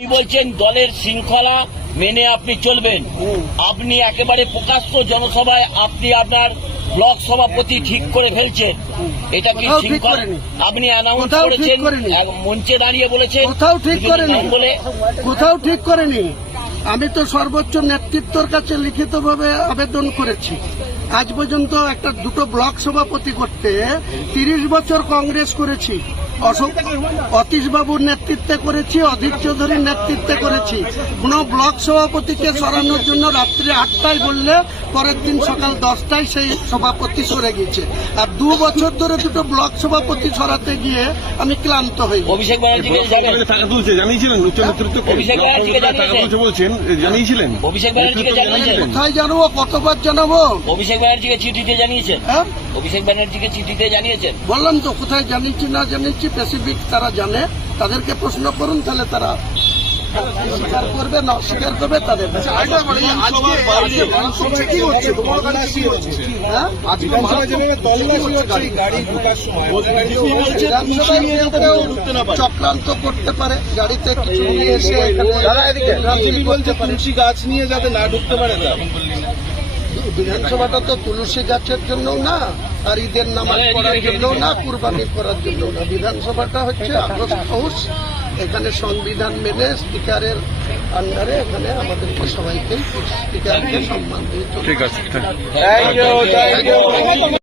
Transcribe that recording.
আপনি বলছেন দলের শৃঙ্খলা মেনে আপনি চলবেন। আপনি একেবারে প্রকাশ্য জনসভায় আপনি আপনার ব্লক সভাপতি ঠিক করে ফেলছেন। এটা কি ঠিক শৃঙ্খলা? করেনি। আপনি অ্যানাউন্স করেছেন মঞ্চে দাঁড়িয়ে বলেছেন। কোথাও ঠিক করেনি। বলে কোথাও ঠিক করেনি। আমি তো সর্বোচ্চ নেতৃত্বর কাছে লিখিতভাবে আবেদন করেছি। আজ পর্যন্ত একটা দুটো ব্লক সভাপতি করতে তিরিশ বছর কংগ্রেস করেছি। অশোক অতীশ বাবুর নেতৃত্বে করেছি অধীর চৌধুরীর নেতৃত্বে করেছি। কোন ব্লক সভাপতিকে সরানোর জন্য রাত্রি আটটায় বললে পরের দিন সকাল দশটায় সেই সভাপতি সরে গেছে আর দু বছর ধরে দুটো ব্লক সভাপতি সরাতে গিয়ে আমি ক্লান্ত হই। অভিষেক ব্যানার্জিকে টাকা তুলছে জানিয়েছিলেন উচ্চ নেতৃত্ব অভিষেক ব্যানার্জিকে টাকা বলছেন জানিয়েছিলেন। অভিষেক ব্যানার্জিকে নেতৃত্ব কোথায় জানাব? কতবার জানাব? অভিষেক ব্যানার্জিকে চিঠিতে জানিয়েছেন। হ্যাঁ? অভিষেক ব্যানার্জিকে চিঠিতে জানিয়েছেন। বললাম তো কোথায় জানিয়েছি না জানিয়েছি স্পেসিফিক তারা জানে তাদেরকে প্রশ্ন করুন তাহলে তারা স্বীকার করবে না অস্বীকার করবে তাদের। চক্রান্ত করতে পারে গাড়িতে কিছু নিয়ে এসে তুলসী গাছ নিয়ে যাতে না ঢুকতে পারে বিধানসভাটা তো তুলসী গাছের জন্য না আর ঈদের নামাজ পড়ার জন্য না কুরবানি করার জন্য না। বিধানসভাটা হচ্ছে আগস্ট হাউস এখানে সংবিধান মেনে স্পিকারের আন্ডারে এখানে আমাদেরকে সবাইকে স্পিকারকে সম্মান দিয়ে ঠিক আছে